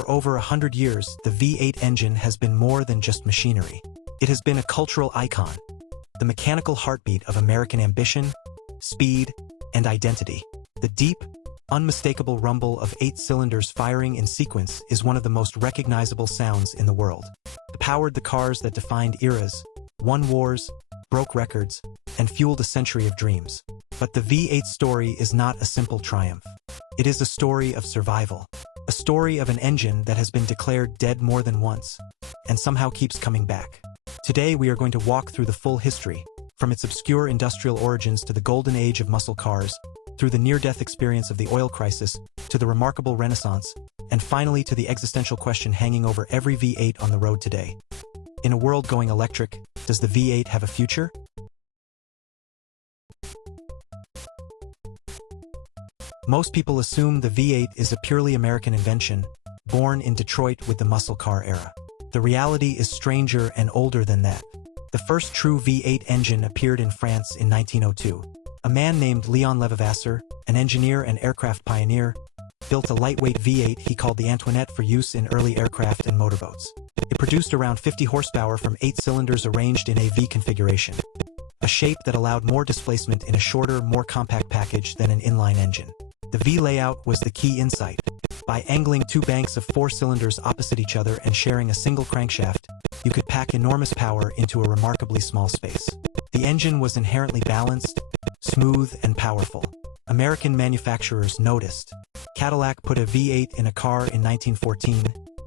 For over 100 years, the V8 engine has been more than just machinery. It has been a cultural icon, the mechanical heartbeat of American ambition, speed, and identity. The deep, unmistakable rumble of 8 cylinders firing in sequence is one of the most recognizable sounds in the world. It powered the cars that defined eras, won wars, broke records, and fueled a century of dreams. But the V8 story is not a simple triumph. It is a story of survival. A story of an engine that has been declared dead more than once, and somehow keeps coming back. Today we are going to walk through the full history, from its obscure industrial origins to the golden age of muscle cars, through the near-death experience of the oil crisis, to the remarkable Renaissance, and finally to the existential question hanging over every V8 on the road today. In a world going electric, does the V8 have a future? Most people assume the V8 is a purely American invention, born in Detroit with the muscle car era. The reality is stranger and older than that. The first true V8 engine appeared in France in 1902. A man named Léon Levavasseur, an engineer and aircraft pioneer, built a lightweight V8 he called the Antoinette for use in early aircraft and motorboats. It produced around 50 horsepower from 8 cylinders arranged in a V configuration, a shape that allowed more displacement in a shorter, more compact package than an inline engine. The V layout was the key insight. By angling 2 banks of 4 cylinders opposite each other and sharing a single crankshaft, you could pack enormous power into a remarkably small space. The engine was inherently balanced, smooth, and powerful. American manufacturers noticed. Cadillac put a V8 in a car in 1914,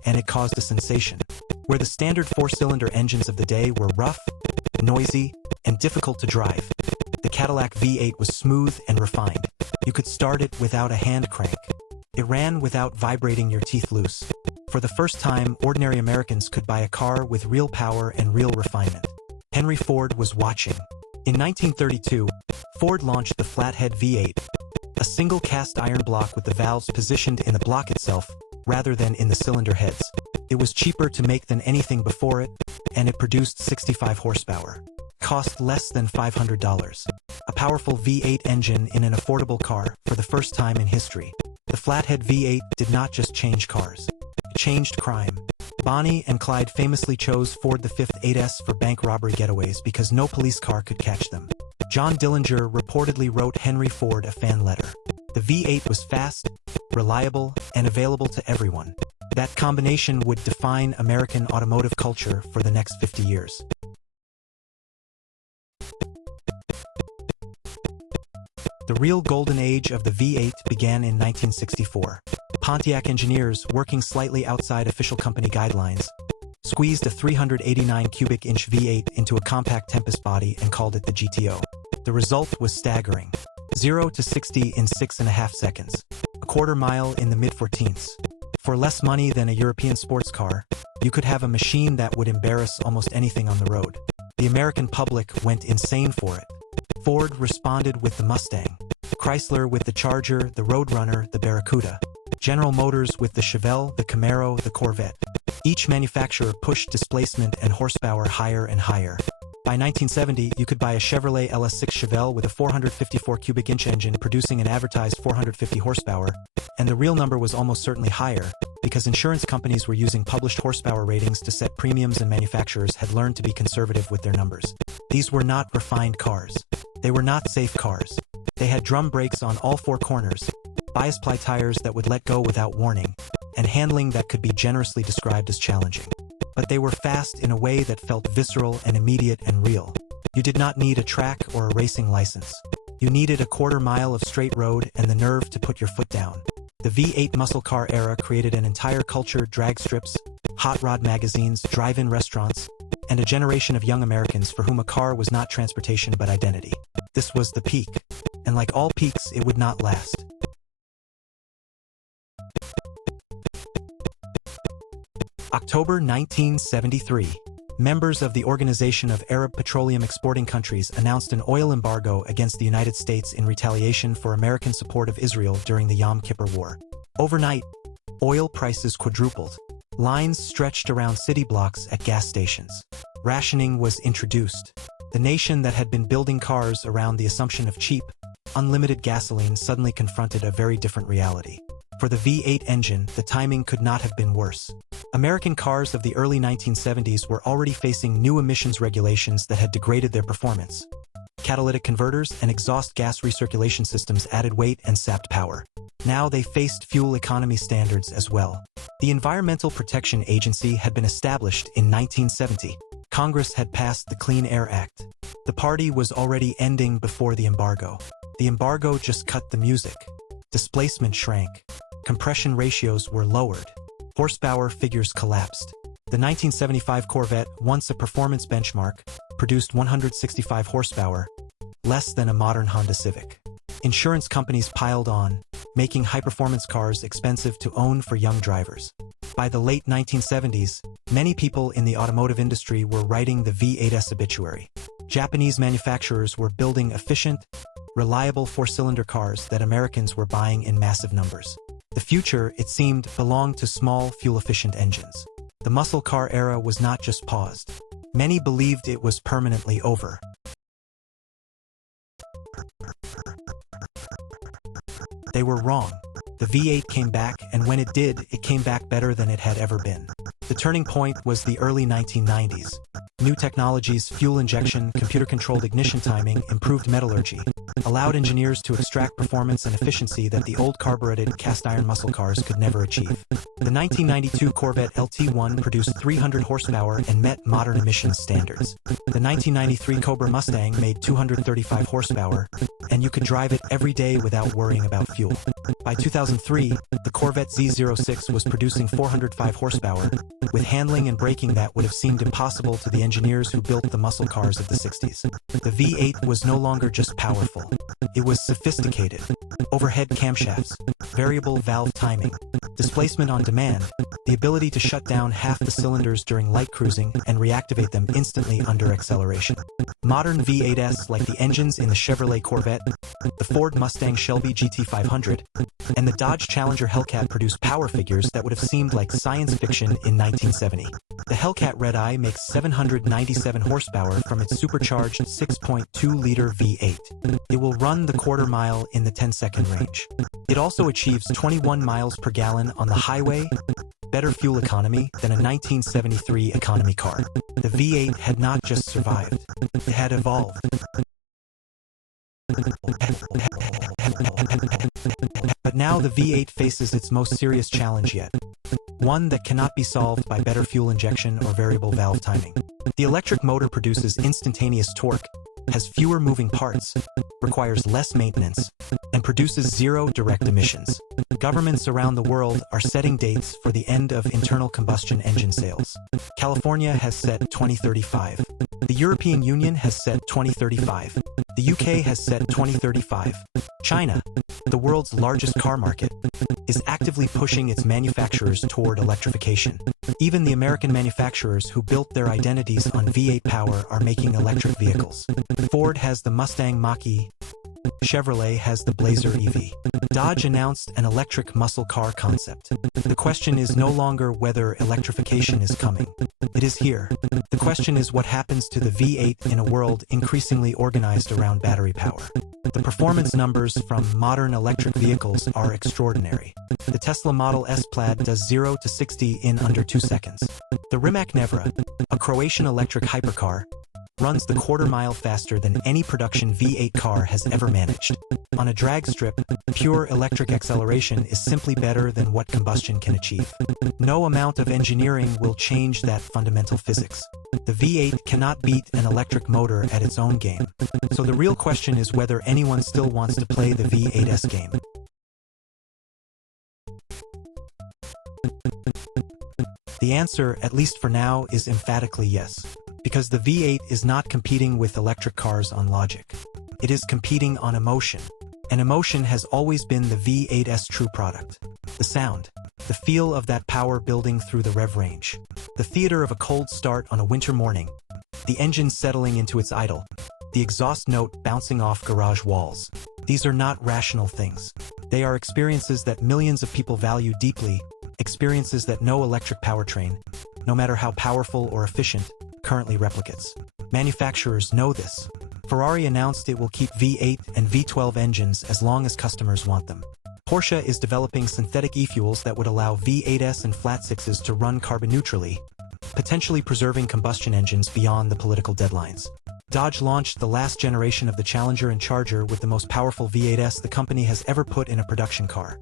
and it caused a sensation. Where the standard 4-cylinder engines of the day were rough, noisy, and difficult to drive, the Cadillac V8 was smooth and refined. You could start it without a hand crank. It ran without vibrating your teeth loose. For the first time, ordinary Americans could buy a car with real power and real refinement. Henry Ford was watching. In 1932, Ford launched the flathead V8, a single cast iron block with the valves positioned in the block itself, rather than in the cylinder heads. It was cheaper to make than anything before it, and it produced 65 horsepower. Cost less than $500. A powerful V8 engine in an affordable car for the first time in history. The flathead V8 did not just change cars. It changed crime. Bonnie and Clyde famously chose Ford the 5th 8S for bank robbery getaways because no police car could catch them. John Dillinger reportedly wrote Henry Ford a fan letter. The V8 was fast, reliable, and available to everyone. That combination would define American automotive culture for the next 50 years. The real golden age of the V8 began in 1964. Pontiac engineers, working slightly outside official company guidelines, squeezed a 389 cubic inch V8 into a compact Tempest body and called it the GTO. The result was staggering. 0 to 60 in 6.5 seconds. A quarter mile in the mid-14ths. For less money than a European sports car, you could have a machine that would embarrass almost anything on the road. The American public went insane for it. Ford responded with the Mustang, Chrysler with the Charger, the Roadrunner, the Barracuda, General Motors with the Chevelle, the Camaro, the Corvette. Each manufacturer pushed displacement and horsepower higher and higher. By 1970, you could buy a Chevrolet LS6 Chevelle with a 454 cubic inch engine producing an advertised 450 horsepower, and the real number was almost certainly higher, because insurance companies were using published horsepower ratings to set premiums and manufacturers had learned to be conservative with their numbers. These were not refined cars. They were not safe cars. They had drum brakes on all 4 corners, bias-ply tires that would let go without warning, and handling that could be generously described as challenging. But they were fast in a way that felt visceral and immediate and real. You did not need a track or a racing license. You needed a quarter mile of straight road and the nerve to put your foot down. The V8 muscle car era created an entire culture: drag strips, hot rod magazines, drive-in restaurants, and a generation of young Americans for whom a car was not transportation but identity. This was the peak. And like all peaks, it would not last. October 1973. Members of the Organization of Arab Petroleum Exporting Countries announced an oil embargo against the United States in retaliation for American support of Israel during the Yom Kippur War. Overnight, oil prices quadrupled. Lines stretched around city blocks at gas stations. Rationing was introduced. The nation that had been building cars around the assumption of cheap, unlimited gasoline suddenly confronted a very different reality. For the V8 engine, the timing could not have been worse. American cars of the early 1970s were already facing new emissions regulations that had degraded their performance. Catalytic converters and exhaust gas recirculation systems added weight and sapped power. Now they faced fuel economy standards as well. The Environmental Protection Agency had been established in 1970. Congress had passed the Clean Air Act. The party was already ending before the embargo. The embargo just cut the music. Displacement shrank. Compression ratios were lowered. Horsepower figures collapsed. The 1975 Corvette, once a performance benchmark, produced 165 horsepower, less than a modern Honda Civic. Insurance companies piled on, making high-performance cars expensive to own for young drivers. By the late 1970s, many people in the automotive industry were writing the V8's obituary. Japanese manufacturers were building efficient, reliable four-cylinder cars that Americans were buying in massive numbers. The future, it seemed, belonged to small, fuel-efficient engines. The muscle car era was not just paused. Many believed it was permanently over. They were wrong. The V8 came back, and when it did, it came back better than it had ever been. The turning point was the early 1990s. New technologies, fuel injection, computer-controlled ignition timing, improved metallurgy, allowed engineers to extract performance and efficiency that the old carbureted cast-iron muscle cars could never achieve. The 1992 Corvette LT1 produced 300 horsepower and met modern emissions standards. The 1993 Cobra Mustang made 235 horsepower, and you could drive it every day without worrying about fuel. By 2003, the Corvette Z06 was producing 405 horsepower, with handling and braking that would have seemed impossible to the engineers who built the muscle cars of the 60s. The V8 was no longer just powerful. It was sophisticated. Overhead camshafts, variable valve timing, displacement on demand, the ability to shut down half the cylinders during light cruising and reactivate them instantly under acceleration. Modern V8s, like the engines in the Chevrolet Corvette, the Ford Mustang Shelby GT500, and the Dodge Challenger Hellcat, produced power figures that would have seemed like science fiction in 1970. The Hellcat Red Eye makes 797 horsepower from its supercharged 6.2-liter V8. It will run the quarter mile in the 10-second range. It also achieves 21 miles per gallon on the highway, better fuel economy than a 1973 economy car. The V8 had not just survived, it had evolved. But now the V8 faces its most serious challenge yet. One that cannot be solved by better fuel injection or variable valve timing. The electric motor produces instantaneous torque, has fewer moving parts, requires less maintenance, and produces zero direct emissions. Governments around the world are setting dates for the end of internal combustion engine sales. California has set 2035. The European Union has set 2035. The UK has set 2035. China, the world's largest car market, is actively pushing its manufacturers toward electrification. Even the American manufacturers who built their identities on V8 power are making electric vehicles. Ford has the Mustang Mach-E. Chevrolet has the Blazer EV. Dodge announced an electric muscle car concept. The question is no longer whether electrification is coming. It is here. The question is what happens to the V8 in a world increasingly organized around battery power. The performance numbers from modern electric vehicles are extraordinary. The Tesla Model S Plaid does 0 to 60 in under 2 seconds. The Rimac Nevra, a Croatian electric hypercar, runs the quarter mile faster than any production V8 car has ever managed. On a drag strip, pure electric acceleration is simply better than what combustion can achieve. No amount of engineering will change that fundamental physics. The V8 cannot beat an electric motor at its own game. So the real question is whether anyone still wants to play the V8's game. The answer, at least for now, is emphatically yes. Because the V8 is not competing with electric cars on logic. It is competing on emotion. And emotion has always been the V8's true product. The sound. The feel of that power building through the rev range. The theater of a cold start on a winter morning. The engine settling into its idle. The exhaust note bouncing off garage walls. These are not rational things. They are experiences that millions of people value deeply, experiences that no electric powertrain, no matter how powerful or efficient, currently replicates. Manufacturers know this. Ferrari announced it will keep V8 and V12 engines as long as customers want them. Porsche is developing synthetic e-fuels that would allow V8s and flat sixes to run carbon neutrally, potentially preserving combustion engines beyond the political deadlines. Dodge launched the last generation of the Challenger and Charger with the most powerful V8s the company has ever put in a production car.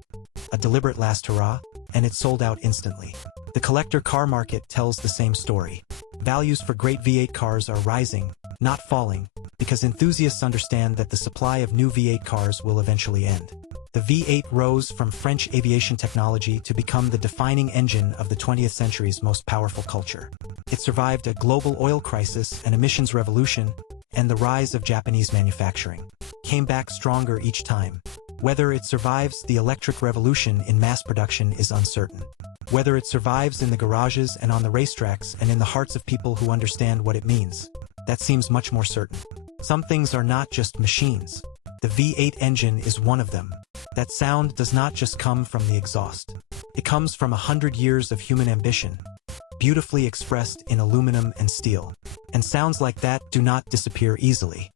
A deliberate last hurrah, and it sold out instantly. The collector car market tells the same story. Values for great V8 cars are rising, not falling, because enthusiasts understand that the supply of new V8 cars will eventually end. The V8 rose from French aviation technology to become the defining engine of the 20th century's most powerful culture. It survived a global oil crisis, an emissions revolution, and the rise of Japanese manufacturing. Came back stronger each time. Whether it survives the electric revolution in mass production is uncertain. Whether it survives in the garages and on the racetracks and in the hearts of people who understand what it means, that seems much more certain. Some things are not just machines. The V8 engine is one of them. That sound does not just come from the exhaust. It comes from 100 years of human ambition, beautifully expressed in aluminum and steel. And sounds like that do not disappear easily.